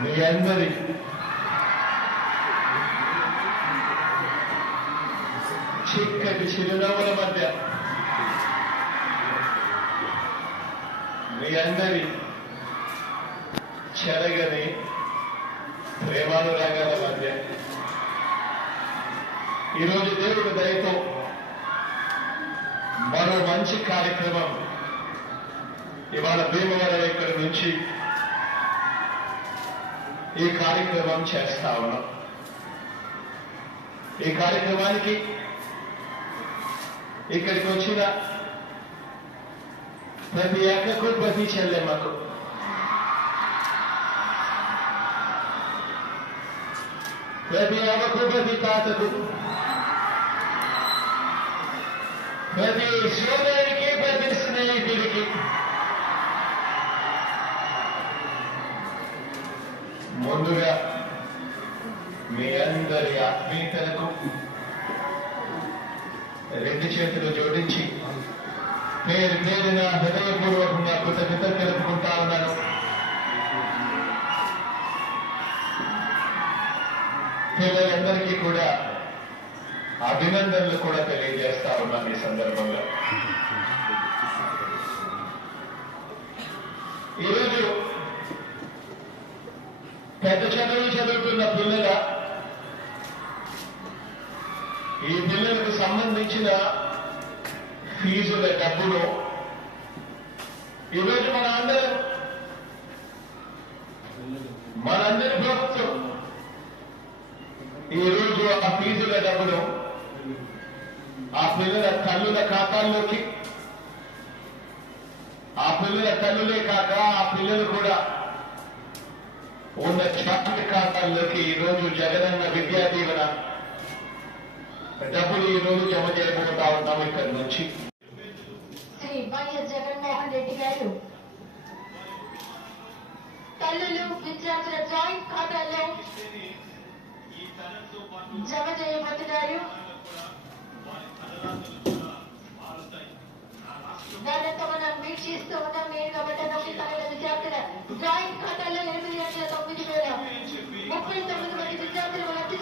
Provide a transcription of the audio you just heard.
మీ అందరి చిక్కటి చిరునవ్వుల మధ్య మీ అందరి చెరగని ప్రేమానురాగాల మధ్య ఈరోజు దేవుడి దయతో మరో మంచి కార్యక్రమం ఇవాళ భీమవరం ఇక్కడి నుంచి ఈ కార్యక్రమం చేస్తా ఉన్నాం. ఈ కార్యక్రమానికి ఇక్కడికి వచ్చిన ప్రతి అక్కకు ప్రతి చెల్లెమ్మకు ప్రతి అమ్మకు ప్రతి తాతకు ప్రతి సోదరుడికి ప్రతి స్నేహితుడికి ముందుగా మీ అందరి ఆత్మీయతలకు రెండు చేతులు జోడించి పేరు పేరున హృదయపూర్వకంగా కృతజ్ఞత తెలుపుకుంటా ఉన్నాను. పిల్లలందరికీ కూడా అభినందనలు కూడా తెలియజేస్తా ఉన్నాను ఈ సందర్భంలో. ఈరోజు చదువు చదువుతున్న పిల్లల ఈ పిల్లలకు సంబంధించిన ఫీజుల డబ్బులు? ఈరోజు మన అందరం మనందరి ప్రభుత్వం ఈరోజు ఆ ఫీజుల డబ్బులు ఆ పిల్లల తల్లుల ఖాతాల్లోకి ఆ పిల్లల తల్లులే కాక ఆ పిల్లలు కూడా ఉన్న చాటి ఖాతాల్లోకి ఈరోజు జగనన్న విద్యా దీవెన. డబ్బులు ఈరోజు జమ చేయబోతా ఉన్నాం ఇక్కడి నుంచి. శ్రీ వైఎస్ జగన్మోహన్ రెడ్డి గారు. తల్లులు విద్యార్థుల జాయింట్ ఖాతాల్లో జమ చేయబోతున్నారు. దానితో మనం వీక్షిస్తూ ఉన్నాం. నేను కాబట్టి విద్యార్థుల జాయింట్ ఖాతాల్లో ఎనిమిది ముప్పై తొమ్మిది మంది విద్యార్థులు రద్దు